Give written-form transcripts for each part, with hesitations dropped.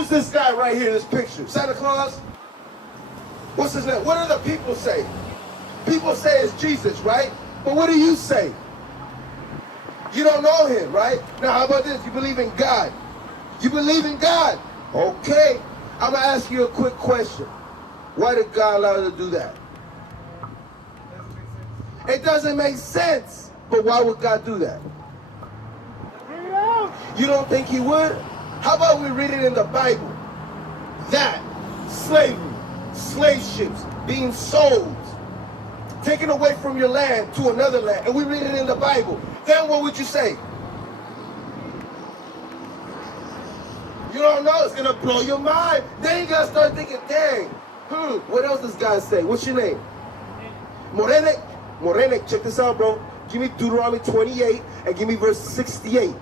Who's this guy right here in this picture? Santa Claus? What's his name? What do the people say? People say it's Jesus, right? But what do you say? You don't know him, right? Now, how about this? You believe in God. You believe in God. Okay. I'm going to ask you a quick question. Why did God allow you to do that? It doesn't make sense. But why would God do that? You don't think he would? How about we read it in the Bible? That slavery, slave ships being sold, taken away from your land to another land, and we read it in the Bible. Then what would you say? You don't know. It's gonna blow your mind. Then you gotta start thinking, dang, what else does God say? What's your name? Morenek, check this out, bro. Give me Deuteronomy 28 and give me verse 68.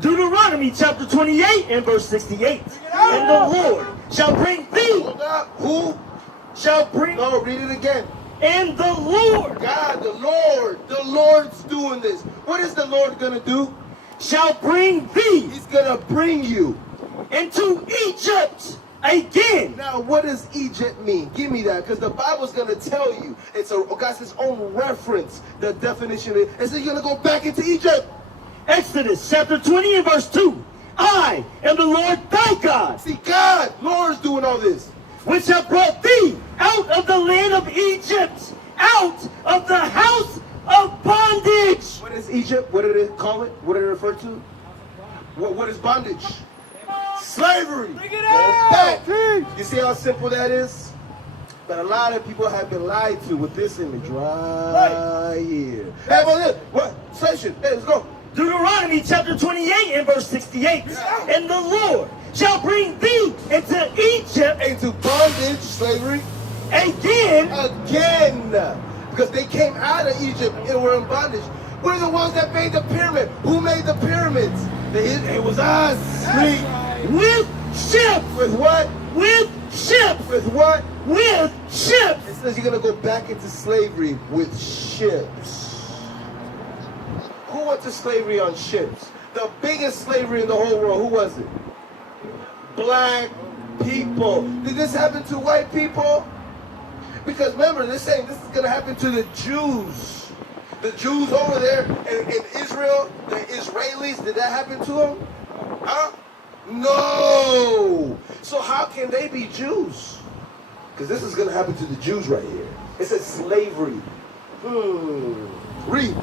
Deuteronomy chapter 28 and verse 68. And the Lord shall bring thee. Hold up. Who? Shall bring. No, read it again. And the Lord. God, the Lord. The Lord's doing this. What is the Lord going to do? Shall bring thee. He's going to bring you into Egypt again. Now, what does Egypt mean? Give me that, because the Bible's going to tell you. It's got its own reference. The definition is, it says you're going to go back into Egypt. Exodus chapter 20 and verse 2. I am the Lord thy God. See, God, Lord's doing all this. Which have brought thee out of the land of Egypt, out of the house of bondage. What is Egypt? What did it call it? What did it refer to? What is bondage? Slavery. Bring it out. You see how simple that is? But a lot of people have been lied to with this image right here. Hey, what? Session. Hey, let's go. Deuteronomy chapter 28 and verse 68. And the Lord shall bring thee into Egypt. Into bondage, slavery. Again. Because they came out of Egypt and were in bondage. We're the ones that made the pyramid. Who made the pyramids? It was us. With ships. With what? With ships. With what? With ships. It says you're going to go back into slavery with ships. Who went to slavery on ships? The biggest slavery in the whole world. Who was it? Black people. Did this happen to white people? Because remember, they're saying this is going to happen to the Jews. The Jews over there in Israel, the Israelis, did that happen to them? Huh? No. So how can they be Jews? Because this is going to happen to the Jews right here. It says slavery. Read.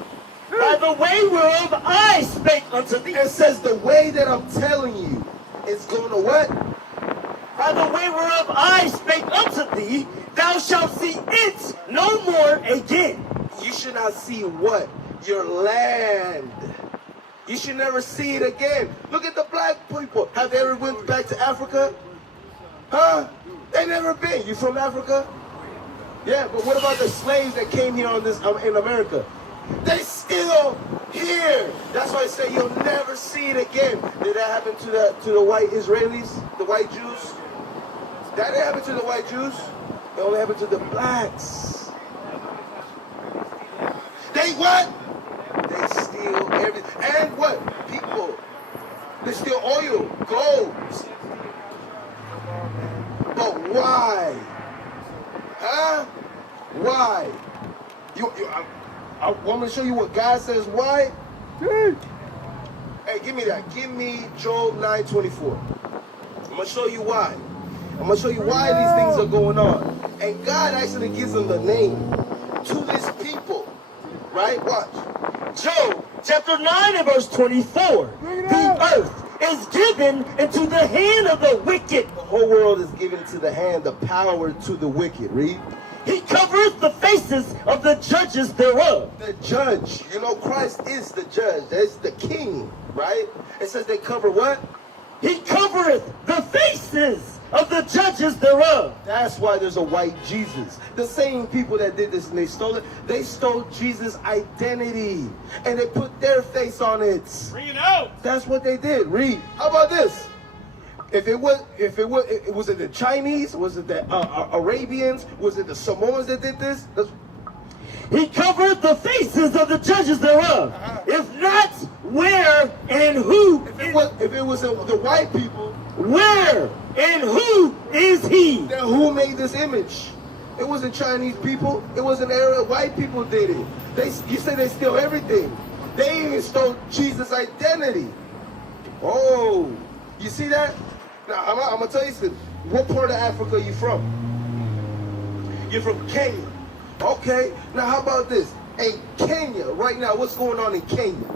By the way whereof I spake unto thee. It says the way that I'm telling you is going to what? By the way whereof I spake unto thee, thou shalt see it no more again. You should not see what? Your land. You should never see it again. Look at the black people. Have they ever went back to Africa? Huh? They never been. You from Africa? Yeah, but what about the slaves that came here on this in America? They still here. That's why I say you'll never see it again. Did that happen to the white Israelis, the white Jews? That didn't happen to the white Jews. It only happened to the blacks. They what? They steal everything. And what? People. They steal oil, gold. But why? Huh? Why? I want to show you what God says. Why? Hey, give me that. Give me Job 9:24. I'm going to show you why. I'm going to show you why these things are going on. And God actually gives them the name to this people. Right? Watch. Job chapter 9 and verse 24. The earth is given into the hand of the wicked. The whole world is given to the hand, the power to the wicked. Read. He covereth the faces of the judges thereof. The judge. You know, Christ is the judge. That's the king, right? It says they cover what? He covereth the faces of the judges thereof. That's why there's a white Jesus. The same people that did this and they stole it, they stole Jesus' identity. And they put their face on it. Bring it out. That's what they did. Read. How about this? Was it the Chinese? Was it the Arabians? Was it the Samoans that did this? He covered the faces of the judges thereof. If not Where and who? If it was the white people, Where and who is he? then who made this image? It wasn't Chinese people. It wasn't Arab. White people did it. You say they steal everything. They even stole Jesus' identity. Oh, you see that? Now, I'm going to tell you something. What part of Africa are you from? You're from Kenya. Okay, now how about this? In Kenya, right now, what's going on in Kenya?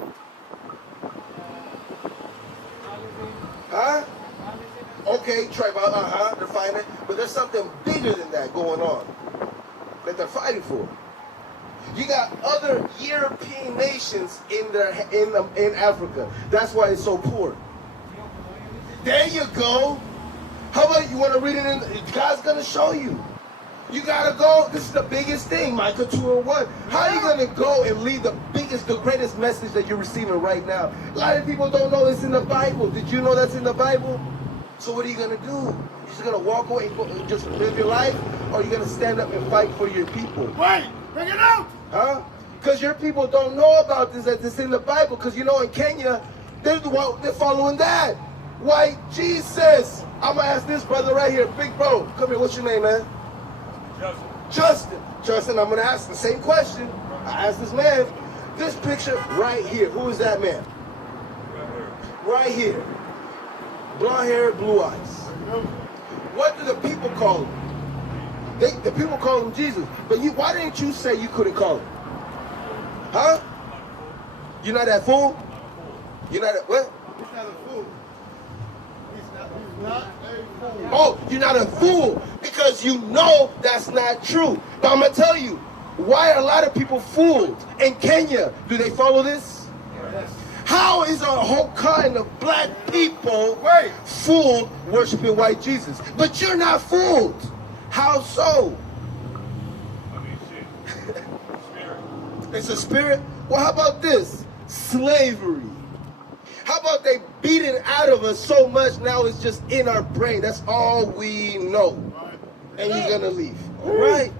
Huh? Okay, tribal, they're fighting. But there's something bigger than that going on that they're fighting for. You got other European nations in Africa. That's why it's so poor. There you go. How about you want to read it in? God's going to show you. You got to go. This is the biggest thing, Micah 2:1. How are you going to go and leave the greatest message that you're receiving right now? A lot of people don't know it's in the Bible. Did you know that's in the Bible? So what are you going to do? You're just going to walk away and just live your life? Or are you going to stand up and fight for your people? Wait, bring it out! Huh? Because your people don't know about this, that it's in the Bible. Because you know in Kenya, they're following that. White Jesus. I'm going to ask this brother right here. Big bro, come here. What's your name, man? Justin, I'm going to ask the same question. I asked this man. This picture right here. Who is that man? Right here. Blonde hair, blue eyes. What do the people call him? The people call him Jesus. But why didn't you say you couldn't call him? Huh? You're not that fool? You're not that, what? He's not a fool. He's not a fool. Oh, you're not a fool because you know that's not true. But I'm going to tell you, why are a lot of people fooled? In Kenya, do they follow this? Yes. How is a whole kind of black people fooled worshiping white Jesus? But you're not fooled. How so? I mean, shit. Spirit. It's a spirit? Well, how about this? Slavery. How about they beat it out of us so much now it's just in our brain? That's all we know. Right. And you're going to leave. All right?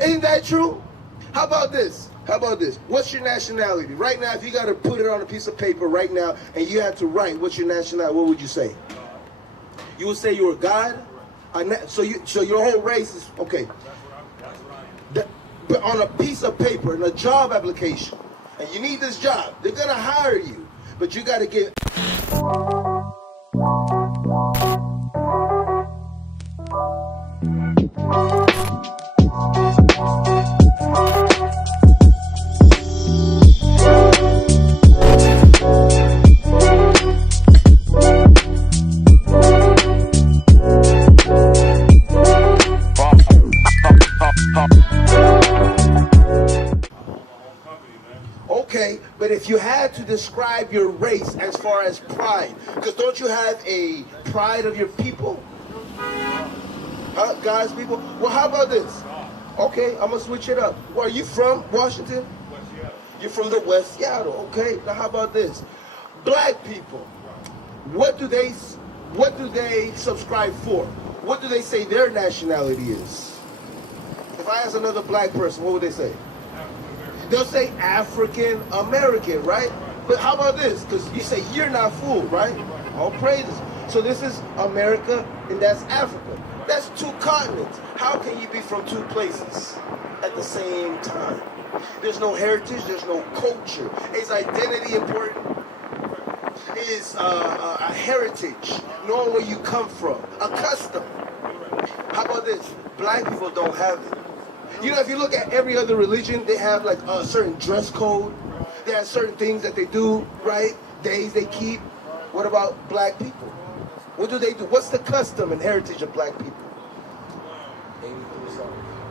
Ain't that true? How about this? How about this? What's your nationality? Right now, if you got to put it on a piece of paper right now and you had to write what's your nationality, what would you say? You would say you're a God? So your whole race is, okay. But on a piece of paper, in a job application, and you need this job, they're going to hire you. But you got to get... Okay, but if you had to describe your race as far as pride, because don't you have a pride of your people? Huh? God's people? Well, how about this? Okay, I'm going to switch it up. Where are you from? Washington? West Seattle. You're from the West Seattle. Okay, now how about this? Black people, what do they subscribe for? What do they say their nationality is? If I ask another black person, what would they say? They'll say African American, right? But how about this? Because you say you're not fooled, right? All praises. So this is America and that's Africa. That's two continents. How can you be from two places at the same time? There's no heritage, there's no culture. Is identity important? Is a heritage, knowing where you come from, a custom. How about this? Black people don't have it. You know, if you look at every other religion, they have like a certain dress code. They have certain things that they do, right? Days they keep. What about black people? What do they do? What's the custom and heritage of black people?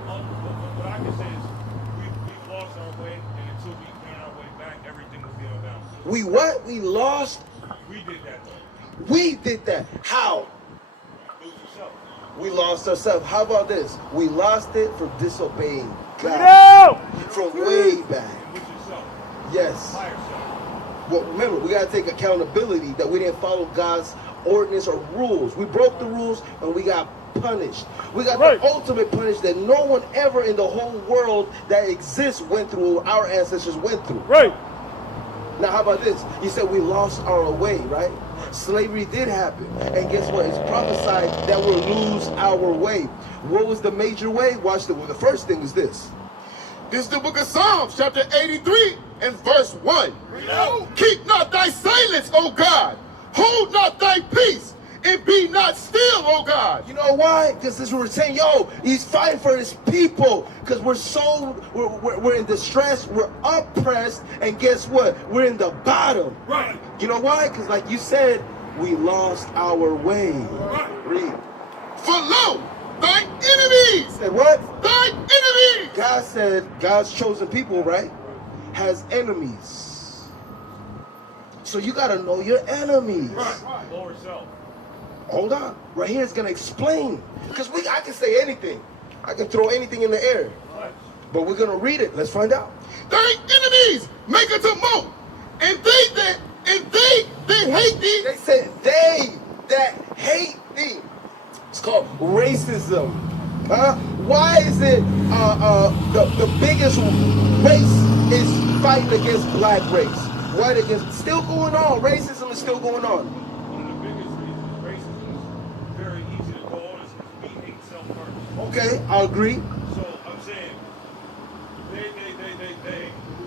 What I can say is we've lost our way, and until we gain our way back, everything will be unbalanced. We what? We lost? We did that, though. We did that. How? Lose yourself. We lost ourselves. How about this? We lost it from disobeying God. No! From way back. Lose yourself. Yes. Higher self. Well, remember, we got to take accountability that we didn't follow God's ordinance or rules. We broke the rules and we got punished. We got the ultimate punishment that no one ever in the whole world that exists went through, our ancestors went through. Right. Now, how about this? You said we lost our way, right? Slavery did happen. And guess what? It's prophesied that we'll lose our way. What was the major way? Watch the first thing is this. This is the book of Psalms, chapter 83 and verse 1. Keep not thy silence, O God. Hold not thy peace, and be not still, O God. You know why? Because this we're saying, yo, he's fighting for his people. Because we're in distress, we're oppressed, and guess what? We're in the bottom. Right. You know why? Because like you said, we lost our way. Right. Read. For lo, thy enemies, Said what? thy enemies. God said God's chosen people, right, has enemies. So you got to know your enemies. Right. Lower self. Hold on. Right here is going to explain. Because I can say anything. I can throw anything in the air. Right. But we're going to read it. Let's find out. Thy enemies make it to moat, and they hate thee. They said they that hate thee. It's called racism. Why is it the biggest race is fighting against black race? Why against still going on? Racism is still going on. One of the biggest reasons racism is very easy to go on is because we hate self first. Okay, I agree. So I'm saying they,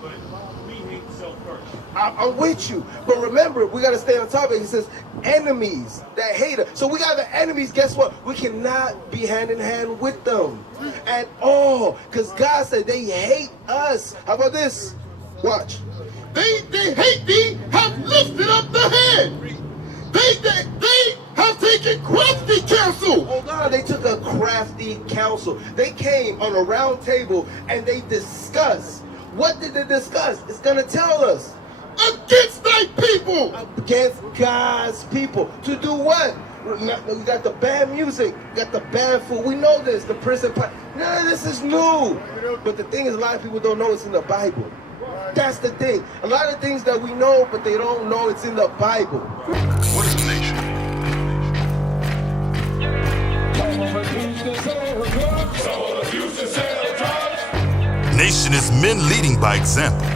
but we hate self first. I'm with you. But remember, we got to stay on topic. He says enemies that hate us. So we got the enemies. Guess what? We cannot be hand in hand with them at all. Because God said they hate us. How about this? Watch. They hate thee, have lifted up the head. They have taken crafty counsel. Hold on, they took a crafty counsel. They came on a round table and they discussed. What did they discuss? It's going to tell us. Against thy people. Against God's people. To do what? We got the bad music, got the bad food. We know this, the prison. None of this is new. But the thing is, a lot of people don't know it's in the Bible. That's the thing. A lot of things that we know, but they don't know it's in the Bible. What is the nation? Nation is men leading by example.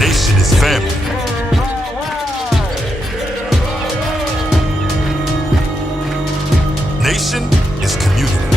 Nation is family. Nation is community.